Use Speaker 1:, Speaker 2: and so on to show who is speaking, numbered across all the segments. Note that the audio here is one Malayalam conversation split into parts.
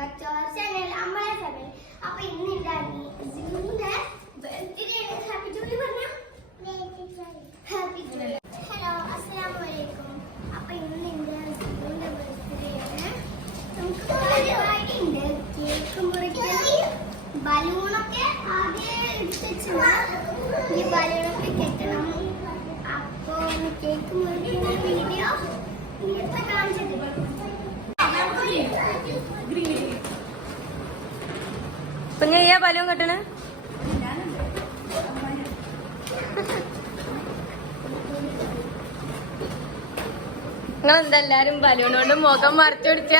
Speaker 1: ബാക്ക് ടു അവർ ചാനൽ അമ്മളെ ചാനൽ. അപ്പൊ ഇന്ന് ഇതാണ് ജിന്റെ ബർത്ത്ഡേ ആണ്. ഹാപ്പി ജൂലി പറഞ്ഞ? ഹാപ്പി ജൂലി ഹലോ അസ്സലാമു അലൈക്കും അപ്പൊ ഇന്ന് എന്റെ ജിന്റെ ബർത്ത്ഡേ ആണ്. നമുക്ക് പരിപാടി ഉണ്ട്. കേക്ക് മുറിക്കണം ബലൂണൊക്കെ ആദ്യം എടുത്ത് വെച്ചാൽ ഈ ബലൂണൊക്കെ കെട്ടണം. അപ്പൊ കേക്ക് മുറിക്കുന്ന വീഡിയോ ഇങ്ങനത്തെ
Speaker 2: കുഞ്ഞ ഈ ബലവും കിട്ടണ? നിങ്ങൾ എന്തെല്ലാരും ബലൂണോണ്ട് മുഖം മറച്ചു പിടിച്ച?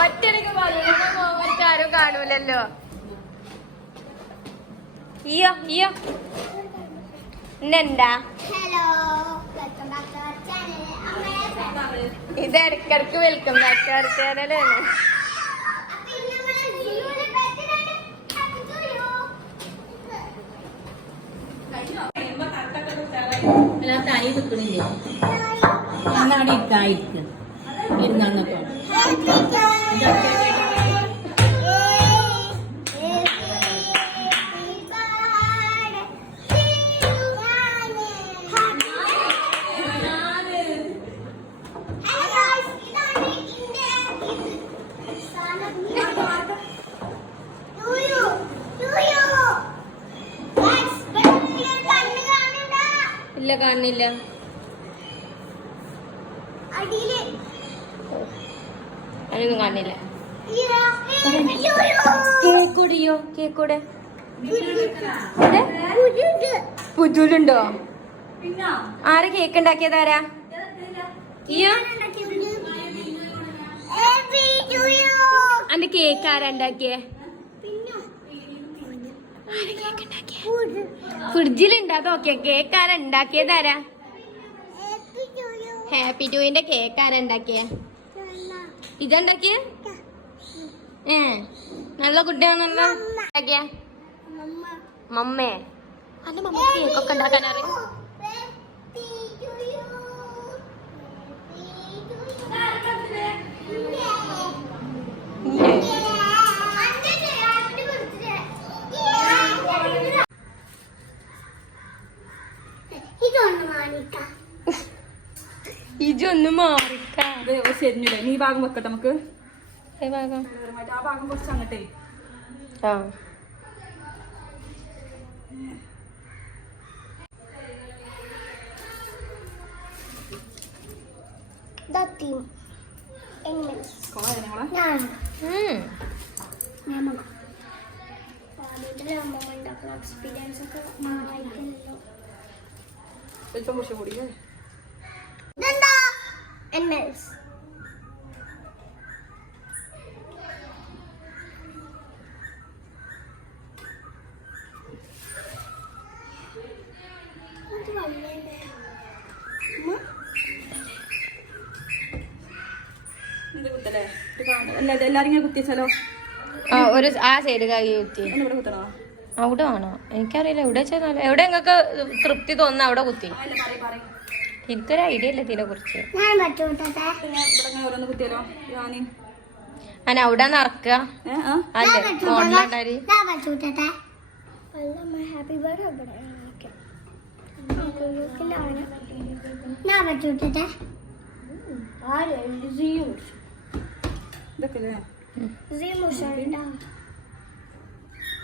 Speaker 2: ഒറ്റടിക്ക് ബലൂൺ കൊണ്ട് മുഖം മറിച്ച് ആരും കാണൂലല്ലോ. ഈയോ ഈയോ ഇന്നെന്താ?
Speaker 1: ഹലോ
Speaker 2: ഇത് ഇടക്കിടക്ക് വെൽക്കം ബാക്ക് ചാനലാണ്
Speaker 1: അപ്പൊ ഇന്ന് നമ്മുടെ ജിയുടെ ബർത്ത്ഡേ ആണ് ഹാപ്പി ടു യു
Speaker 3: അല്ല തായി നിൽക്കണില്ലേ? എന്നാണ് ഇരിക്കായിരിക്കും ഇരുന്നപ്പോ
Speaker 2: ഇല്ല കാണുന്നില്ല. അതിനൊന്നും കാണുന്നില്ല. കേക്കൂടിയോ? കേക്കൂടെ? പുതുലുണ്ടോ ആര് കേക്ക് ഉണ്ടാക്കിയതാരാ അന്റെ കേക്ക് ആരാ ഉണ്ടാക്കിയേ? ഫ്രിഡ്ജിലുണ്ട് അതൊക്കെ കേക്ക് ആരാ ഉണ്ടാക്കിയതാരാ ഹാപ്പി ടൂവിന്റെ കേക്ക് ആരാ ഉണ്ടാക്കിയ? ഇതുണ്ടാക്കിയ ഏ നല്ല കുട്ടിയാണല്ലോ മമ്മേ. അന്റെ മമ്മ കേക്കൊക്കെ ഉണ്ടാക്കാൻ അറിയാം? ഇജൊന്ന് മാറിക്കാം
Speaker 3: ശരിഞ്ഞില്ലേ നീ ഈ ഭാഗം വെക്കട്ടെ നമുക്ക്
Speaker 2: ഭാഗം
Speaker 3: ആ ഭാഗം കുറച്ച് അങ്ങോട്ടേ
Speaker 2: ആ
Speaker 1: ദത്തിയും എങ്ങനെ
Speaker 3: കൊളായ ഞങ്ങളെ
Speaker 1: ഞാൻ
Speaker 2: ഉം.
Speaker 1: മാമ വീട്ടിലെ അമ്മ ഉണ്ടാക്കുന്ന എക്സ്പീരിയൻസ് ഒക്കെ വായിക്കണല്ലോ
Speaker 3: വലിപ്പം കുറച്ച് കൂടി അല്ല ഇത് എല്ലാരും ഇങ്ങനെ കുത്തിച്ചാലോ
Speaker 2: ആ ഒരു ആ സൈഡ് കായി കുത്തി അവിടെ ആണോ എനിക്കറിയില്ല. എവിടെ വെച്ചാൽ എവിടെ നിങ്ങൾക്ക് തൃപ്തി തോന്നുന്ന അവിടെ കുത്തി. എനിക്കൊരു ഐഡിയ ഇല്ല ഇതിനെ കുറിച്ച്.
Speaker 1: ഞാൻ
Speaker 2: അവിടെ
Speaker 1: നിറക്കുക
Speaker 3: ഇതൊക്കെ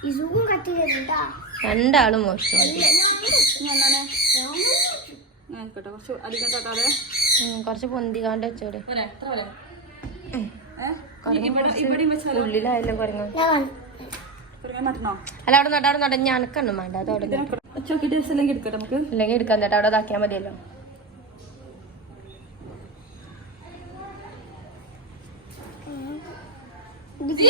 Speaker 1: ഇസുഖം കട്ട് ചെയ്തിട്ടാ
Speaker 2: രണ്ടാളും മോശം
Speaker 3: കുറച്ച്
Speaker 2: പൊന്തികാണ്ട് വെച്ചോടെ
Speaker 3: ഇവിടെ.
Speaker 2: ഉള്ളിലായാലും അല്ല അവിടെ നട്ട് അവിടെ നട്ട് ഞാൻ അനക്കൊന്നും വേണ്ട. അത് അവിടെ ഇല്ലെങ്കിൽ എടുക്കാൻ ചേട്ടാ അവിടെ ഇതാക്കിയാൽ മതിയല്ലോ. എനിക്ക്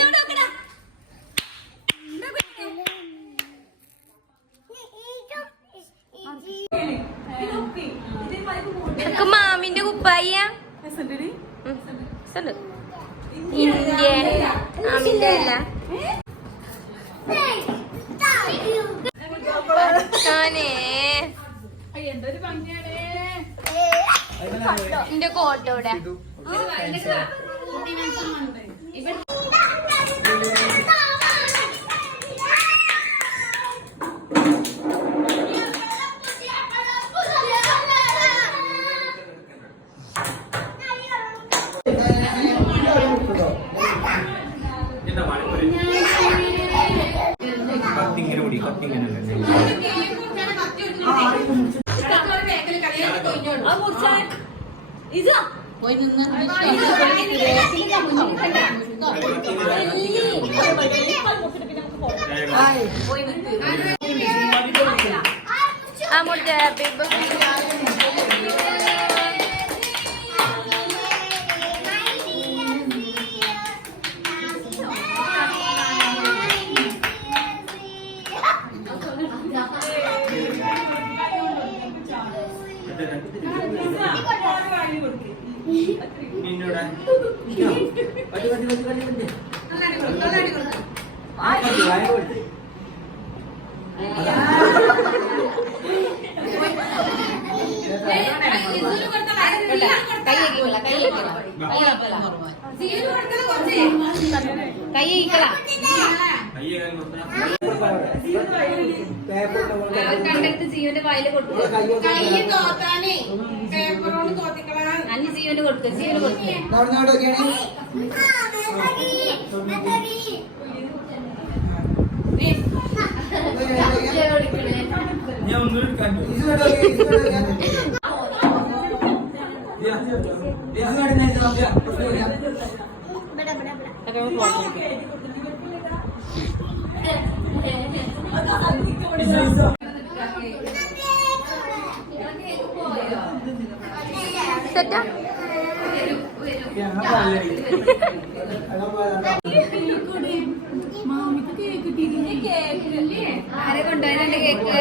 Speaker 2: ഇന്ത്യ മാമിന്റെ അല്ല ഞാനേ എന്റെ കോട്ട
Speaker 1: മുറിച്ച ഹാപ്പി
Speaker 4: നിന്നോട് മതി മതി മതി മതി മതി
Speaker 3: കണ്ടെടുത്ത് ജീവന്റെ വായിൽ കൊടുത്തു അഞ്ച് ജീവന് കൊടുത്തു ജീവന് കൊടുത്തു
Speaker 1: സെറ്റാ?
Speaker 3: ആരെ കൊണ്ടുപോയാലെ കേക്ക്?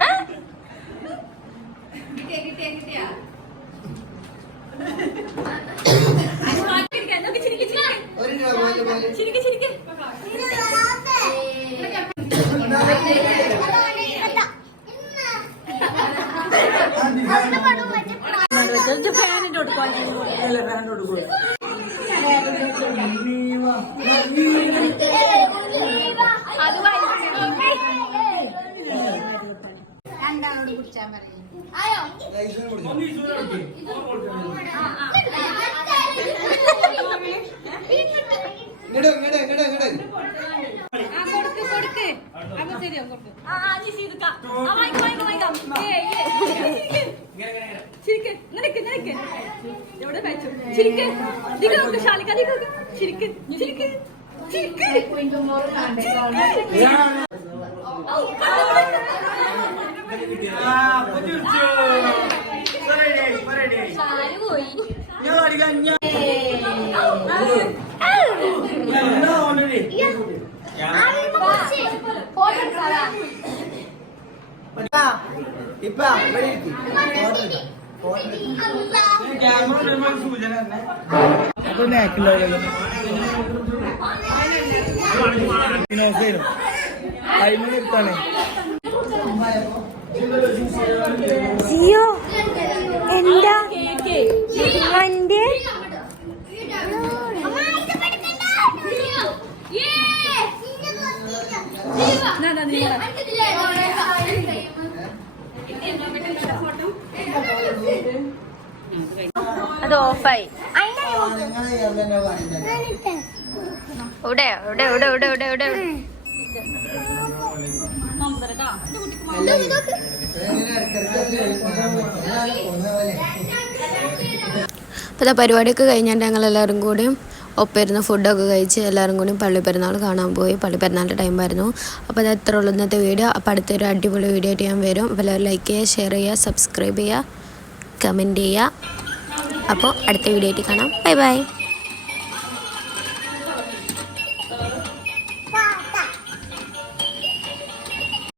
Speaker 1: ആ, ചിരിക്ക് ചിരിക്ക് അത് പോയി
Speaker 4: ഇപ്പ ഇവിടെ ക്യാമറ സൂചന അപ്പൊ നാക്കില്ലോ അതിന് നിർത്താനേ
Speaker 1: ജിയോ എന്താ? എന്റെ അത് ഓഫായി. ഇവിടെ ഇവിടെ ഇവിടെ ഇവിടെ ഇവിടെ ഇവിടെ.
Speaker 5: അപ്പോൾ ആ പരിപാടിയൊക്കെ കഴിഞ്ഞിട്ട് ഞങ്ങൾ എല്ലാവരും കൂടി ഒപ്പമിരുന്ന് ഫുഡൊക്കെ കഴിച്ച് എല്ലാവരും കൂടി പള്ളി പെരുന്നാൾ കാണാൻ പോയി. പള്ളി പെരുന്നാളിന്റെ ടൈമായിരുന്നു അപ്പോൾ അത് എത്ര ഉള്ളൂ ഇന്നത്തെ വീഡിയോ. അപ്പോൾ അടുത്തൊരു അടിപൊളി വീഡിയോ ആയിട്ട് ഞാൻ വരും. അപ്പോൾ എല്ലാവരും ലൈക്ക് ചെയ്യുക ഷെയർ ചെയ്യുക സബ്സ്ക്രൈബ് ചെയ്യുക കമന്റ് ചെയ്യുക. അപ്പോൾ അടുത്ത വീഡിയോ ആയിട്ട് കാണാം. Bye bye